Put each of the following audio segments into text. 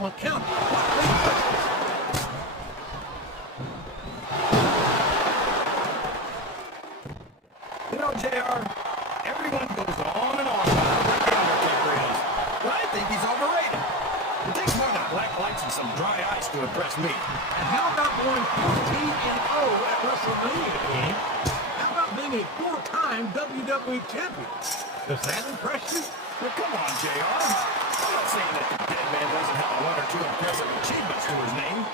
one counted. You know, JR, everyone goes on and on about how great Undertaker is, but I think he's overrated. It takes more than black lights and some dry ice to impress me. And how about going 14-0 at WrestleMania, King? How about being a 4-time WWE champion? Does that impress you? Well, come on, JR. I'm not saying that the dead man doesn't have one or two impressive achievements to his name.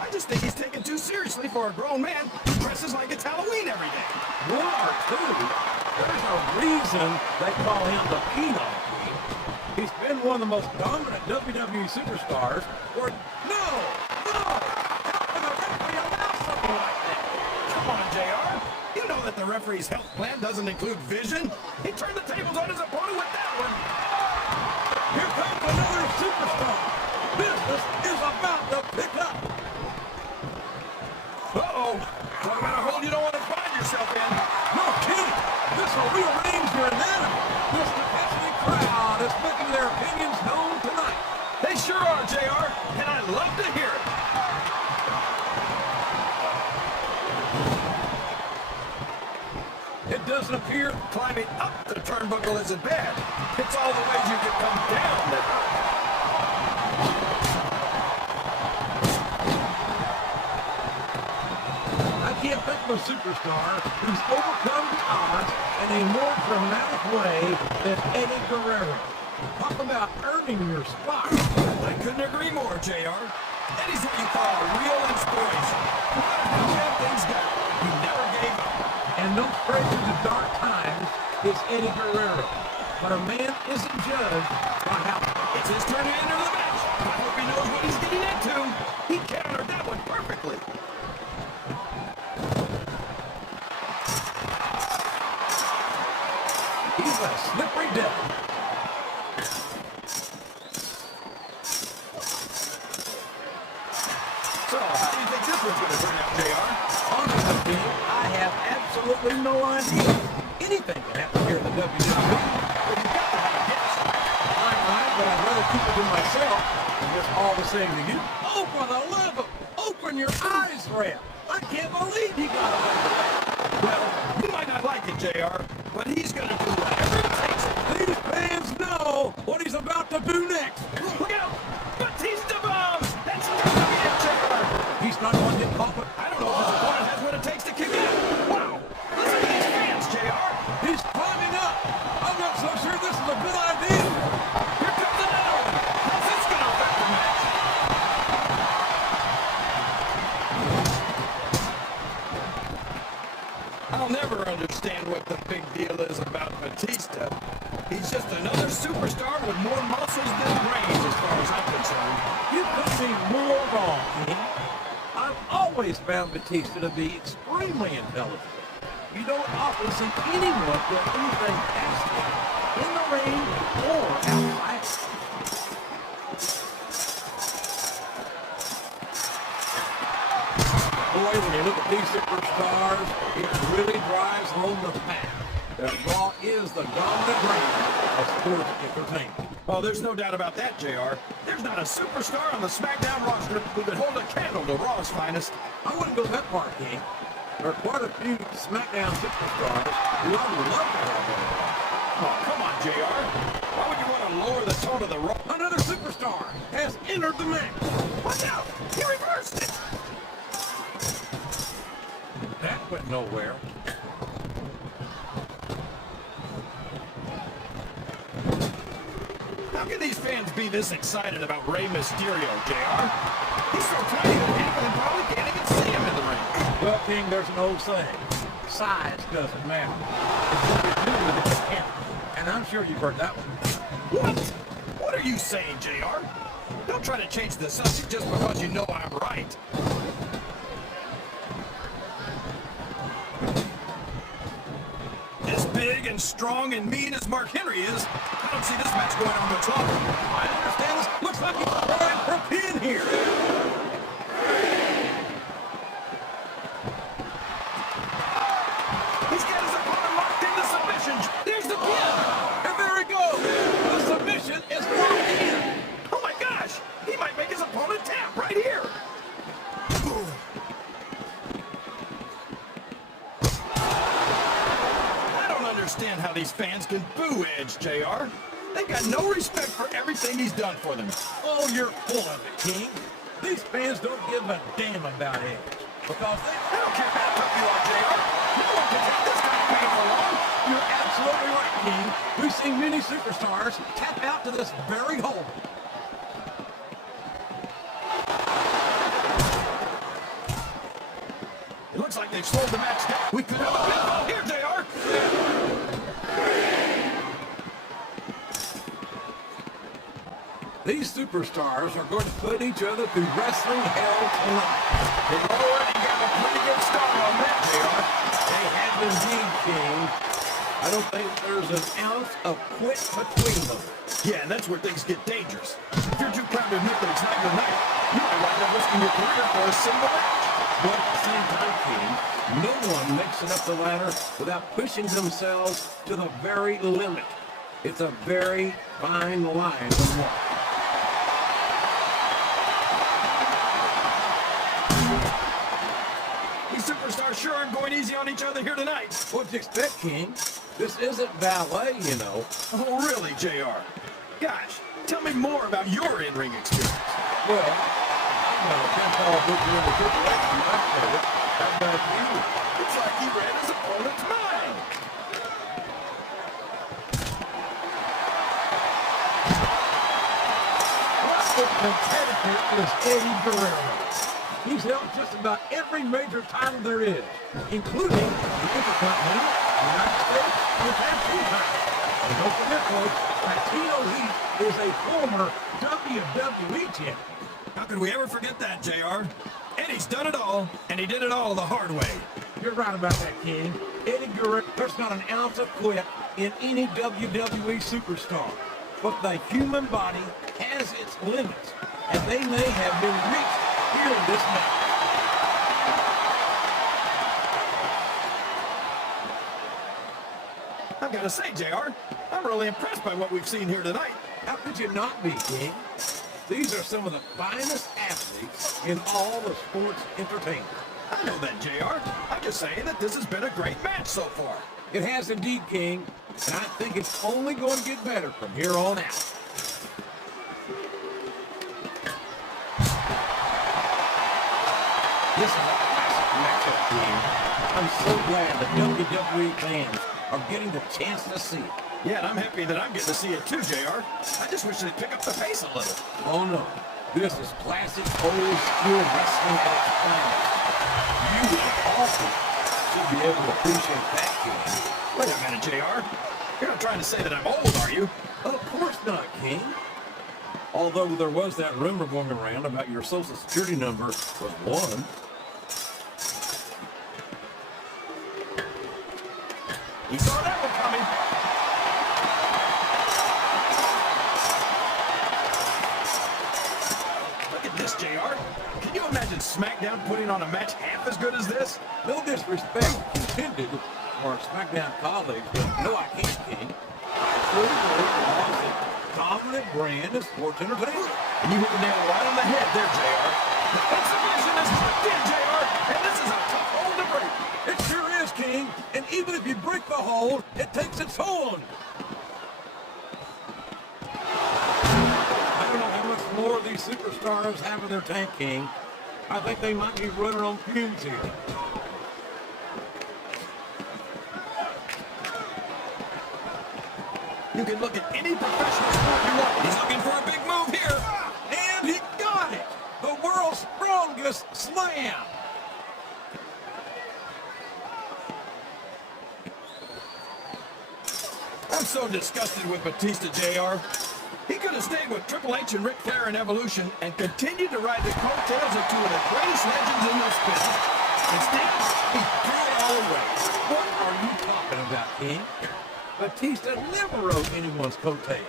I just think he's taken too seriously for a grown man who dresses like it's Halloween every day. One or two? There's a reason they call him the Phenom King. He's been one of the most dominant WWE superstars for... No! How can a referee allow something like that? Come on, JR. You know that the referee's health plan doesn't include vision. He turned the tables on his opponent with that one. Here comes another superstar. Business is about to pick up. Uh-oh. What kind of hole you don't want to find yourself in? No kidding. This will rearrange your anatomy. This capacity crowd is making their opinions known tonight. They sure are, JR, and I love to hear it. It doesn't appear Climbing up the turnbuckle isn't bad. It's all the ways you can come down that hurt. I can't think of a superstar who's overcome the odds in a more dramatic way than Eddie Guerrero. Talk about earning your spot. I couldn't agree more, JR. Eddie's what you call a real inspiration. No matter how bad things got, he never gave up. And no stranger to dark times is Eddie Guerrero. But a man isn't judged by how... It's his turn to enter the match. I hope he knows what he's getting into. He countered that one perfectly. He's a slippery devil. So, how do you think this one's going to turn out, JR? Honestly, I have absolutely no idea. Anything can happen here in the WWE. Well, you've got to have a guess. I might, but I'd rather keep it to myself than just all the same to you. Oh, for the love of... Open your eyes, Red. I can't believe he got away with that. Well, you might not like it, JR, but he's going to do whatever it takes. These fans know what he's about to do next. Look out! Batista bomb! That's gotta be it, JR! He's not going to get caught, but I don't know if his opponent has what it takes to kick out. Wow! Listen to these fans, JR! he's climbing up. I'm not so sure this is a good idea. Here comes another one! How's this going to affect the match? I'll never understand what the big deal is about Batista. He's just another superstar with more muscles than brains as far as I'm concerned. You couldn't be more wrong, King. I've always found Batista to be extremely intelligent. You don't often see anyone do anything fantastic in the ring or outside. Boy, when you look at these superstars, it really drives home the fact that Raw is the dominant brand of sports entertainment. Oh, there's no doubt about that, JR. There's not a superstar on the SmackDown roster who could hold a candle to Raw's finest. I wouldn't go that far, King. There are quite a few SmackDown superstars who I would love to have on Raw. Oh, come on, JR. Why would you want to lower the tone of the Raw? Another superstar has entered the match. Watch out! He reversed it! That went nowhere. How can these fans be this excited about Rey Mysterio, JR? He's so tiny that half of them probably can't even see him in the ring. Well, King, there's an old saying. Size doesn't matter. It's what you do with it that counts. And I'm sure you've heard that one. What? What are you saying, JR? Don't try to change the subject just because you know I'm right. As big and strong and mean as Mark Henry is, I don't see this match going on much longer. I understand this. Looks like he's trying for a pin here. He's got his opponent locked into submission. There's the pin. And there he goes. The submission is locked in. Oh my gosh! He might make his understand how these fans can boo Edge, JR. They got no respect for everything he's done for them. Oh, you're full of it, King. These fans don't give a damn about Edge. Because I don't care how tough you are, JR. You don't want to take this kind of pain for long. you're absolutely right, King. We've seen many superstars tap out to this very hole. It looks like they've slowed the match down. We could have a pinfall here, JR. These superstars are going to put each other through wrestling hell tonight. They've already got a pretty good start on that, JR. They have indeed, King. I don't think there's an ounce of quit between them. Yeah, and that's where things get dangerous. If you're too proud to admit that it's not your night, you might wind up risking your career for a single match. But at the same time, King, no one makes it up the ladder without pushing themselves to the very limit. It's a very fine line to walk. These superstars sure aren't going easy on each other here tonight. What'd you expect, King? This isn't ballet, you know. Oh, really, JR? Gosh, tell me more about your in-ring experience. Well, I'm not a pinfall booker in the Triple H from my favorite. How about you? It's like he read his opponent's mind. The competitor is Eddie Guerrero. He's held just about every major title there is, including the Intercontinental, United States, and Tag Team titles. And don't forget, folks, Latino Heat is a former WWE champion. How could we ever forget that, JR? Eddie's done it all, and he did it all the hard way. You're right about that, King. Eddie Guerrero, there's not an ounce of quit in any WWE superstar. But the human body has its limits, and they may have been reached here in this match. I've got to say, JR, I'm really impressed by what we've seen here tonight. How could you not be, King? These are some of the finest athletes in all of sports entertainment. I know that, JR. I'm just saying that this has been a great match so far. It has indeed, King, and I think it's only going to get better from here on out. This is a classic matchup, King. I'm so glad the WWE fans are getting the chance to see it. Yeah, and I'm happy that I'm getting to see it too, JR. I just wish they'd pick up the pace a little. Oh no, this is classic old school wrestling at its finest. You also should be able to appreciate that, King. Wait a minute, JR. You're not trying to say that I'm old, are you? Of course not, King. Although there was that rumor going around about your social security number was 1. You saw that one coming. Look at this, JR. Can you imagine SmackDown putting on a match half as good as this? No disrespect intended for our SmackDown colleagues, but no, I can't, King. Truly believe it was a dominant brand of sports entertainment. And you hit the nail right on the head there, JR. The exhibition is locked in, JR, and this is a tough hole to break. It sure is, King, and even if you break the hold, it takes its toll on you. I don't know how much more these superstars have in their tank, King. I think they might be running on fumes here. You can look at any professional sport you want. He's looking for a big move here. And he got it! The world's strongest slam! I'm so disgusted with Batista, JR. He could have stayed with Triple H and Ric Flair in Evolution and continued to ride the coattails of two of the greatest legends in this business. Instead, he threw it all away. What are you talking about, King? Batista never rode anyone's coattails.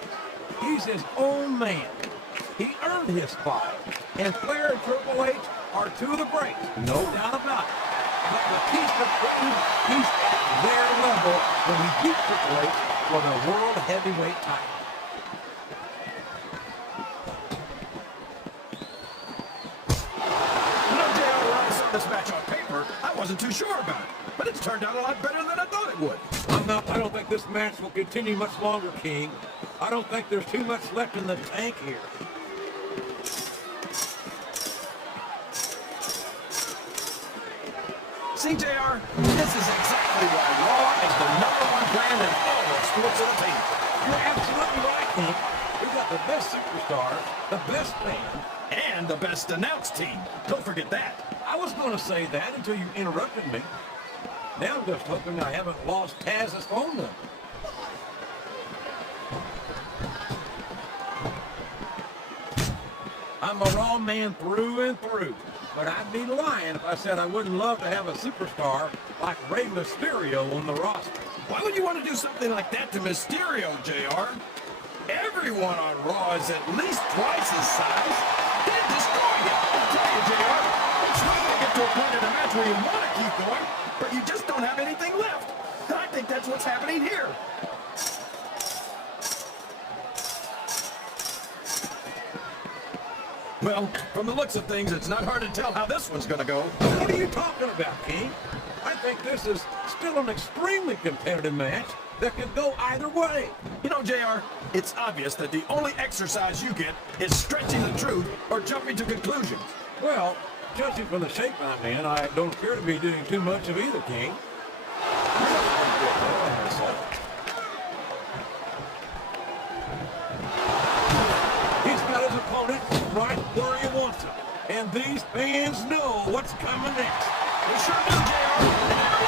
He's his own man. He earned his spot. And Flair and Triple H are two of the greats, no doubt about it. But Batista proved he's at their level when he beat Triple H for the World Heavyweight title. You know, JR, when I saw this match on paper, I wasn't too sure about it. but it's turned out a lot better than I thought it would. I don't think this match will continue much longer, King. I don't think there's too much left in the tank here. See, JR, this is exactly why Raw is the #1 brand in all of sports entertainment. You're absolutely right, King. We've got the best superstars, the best band, And the best announced team. Don't forget that. I was going to say that until you interrupted me. Now I'm just hoping I haven't lost Taz's phone number. I'm a Raw man through and through, but I'd be lying if I said I wouldn't love to have a superstar like Rey Mysterio on the roster. Why would you want to do something like that to Mysterio, JR? Everyone on Raw is at least twice his size. He'd destroy you. I tell you, JR, it's one to get to a point in a match where you want to keep going, but you just don't have anything left. I think that's what's happening here. Well, from the looks of things, it's not hard to tell how this one's going to go. What are you talking about, King? I think this is still an extremely competitive match that could go either way. You know, JR, it's obvious that the only exercise you get is stretching the truth or jumping to conclusions. Well, judging from the shape I'm in, I don't appear to be doing too much of either, King. He's got his opponent right where he wants him, and these fans know what's coming next. We sure do, JR.